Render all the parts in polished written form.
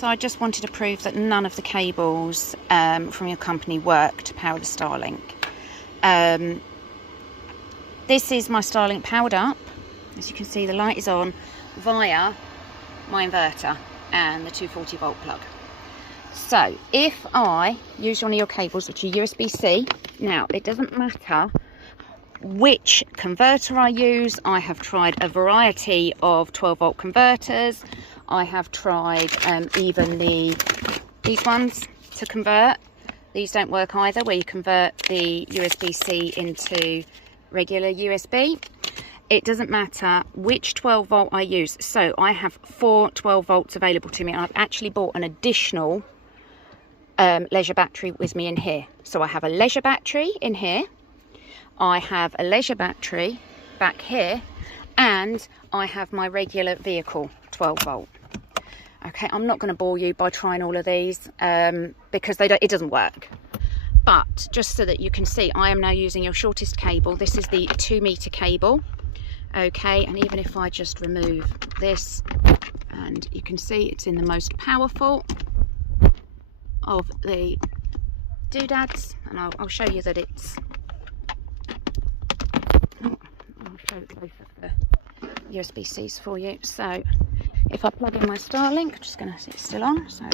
So I just wanted to prove that none of the cables from your company work to power the Starlink. This is my Starlink powered up. As you can see, the light is on via my inverter and the 240 volt plug. So if I use one of your cables, which are USB-C, now it doesn't matter which converter I use. I have tried a variety of 12 volt converters. I have tried even these ones to convert. These don't work either, where you convert the USB-C into regular USB. It doesn't matter which 12 volt I use. So I have 4 12 volts available to me. I've actually bought an additional leisure battery with me in here. So I have a leisure battery in here. I have a leisure battery back here, and I have my regular vehicle 12 volt. Okay, I'm not going to bore you by trying all of these because it doesn't work. But just so that you can see, I am now using your shortest cable. This is the 2-meter cable. Okay, and even if I just remove this, and you can see it's in the most powerful of the doodads, and I'll show you that it's... I'll show both of the USB-Cs for you. So if I plug in my Starlink, I'm just going to see it's still on. So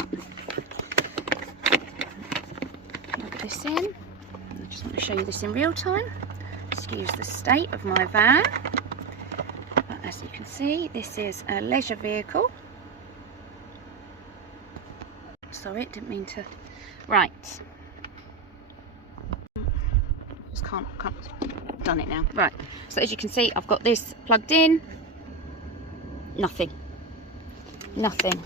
plug this in. I just want to show you this in real time. Excuse the state of my van. But as you can see, this is a leisure vehicle. Sorry, didn't mean to. Right. Just can't done it now. Right. So as you can see, I've got this plugged in. Nothing. Nothing.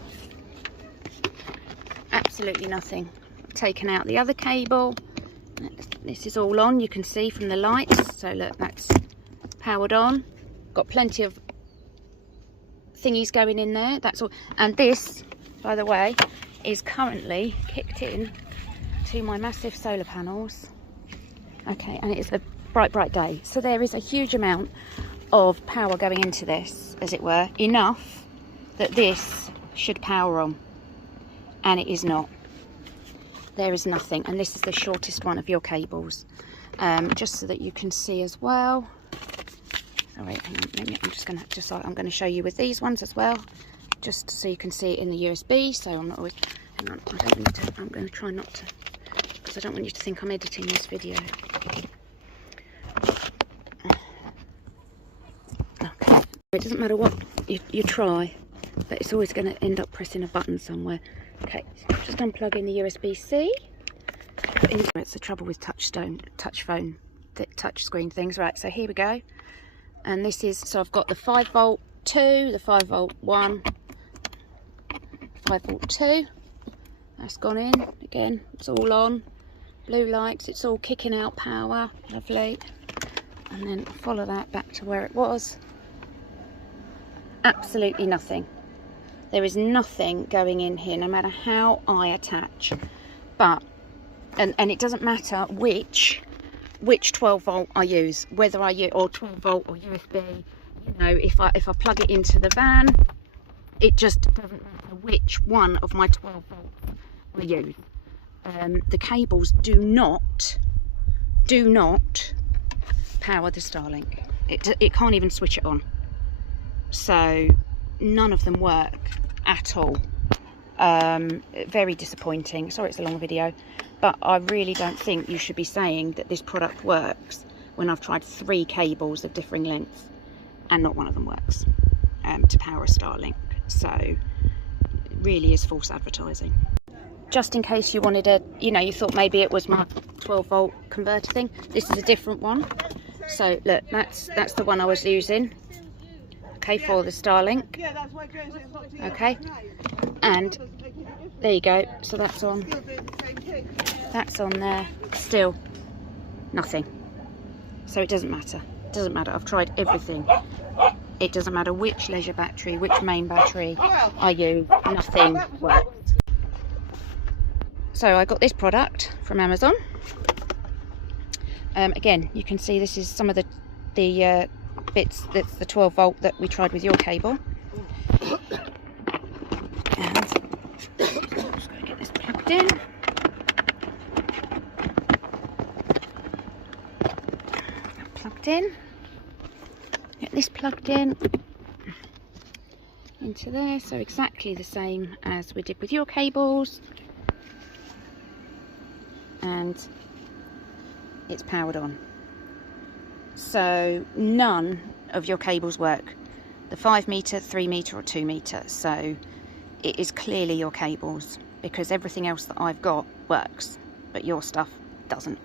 Absolutely nothing. I've taken out the other cable. This is all on. You can see from the lights. So look, that's powered on. Got plenty of thingies going in there. That's all. And this, by the way, is currently kicked in to my massive solar panels. Okay, and it is a bright day, so there is a huge amount of power going into this, as it were, enough that this should power on, and it is not. There is nothing, and this is the shortest one of your cables, just so that you can see as well. Oh wait, hang on, I'm going to show you with these ones as well, just so you can see it in the USB. So I'm not always, hang on, I don't need to, I'm going to try not to, because I don't want you to think I'm editing this video. Okay, it doesn't matter what you try, but it's always going to end up pressing a button somewhere. Okay, just unplugging the USB-C. It's the trouble with touch screen things. Right, so here we go. And this is, so I've got the 5 volt 2, the 5 volt 1, 5 volt 2. That's gone in again. It's all on. Blue lights. It's all kicking out power. Lovely. And then follow that back to where it was. Absolutely nothing. There is nothing going in here, no matter how I attach. But and it doesn't matter which 12 volt I use, whether I use or 12 volt or USB. You know, if I plug it into the van, it just doesn't matter which one of my 12 volts I use. The cables do not power the Starlink. It can't even switch it on. So none of them work at all. Very disappointing. Sorry, it's a long video, but I really don't think you should be saying that this product works when I've tried 3 cables of differing lengths and not one of them works to power a Starlink. So it really is false advertising. Just in case you wanted a, you thought maybe it was my 12 volt converter thing, this is a different one. So look, that's the one I was using, okay, for the Starlink. Okay, and there you go. So that's on there, still nothing. So it doesn't matter. I've tried everything. It doesn't matter which leisure battery, which main battery I use, nothing works. So I got this product from Amazon. Again, you can see this is some of the bits. That's the 12 volt that we tried with your cable. And plugged in. Plugged in. Get this plugged in into there, so exactly the same as we did with your cables, and it's powered on. So none of your cables work, the 5 metre, 3 metre or 2 metre, so it is clearly your cables, because everything else that I've got works but your stuff doesn't.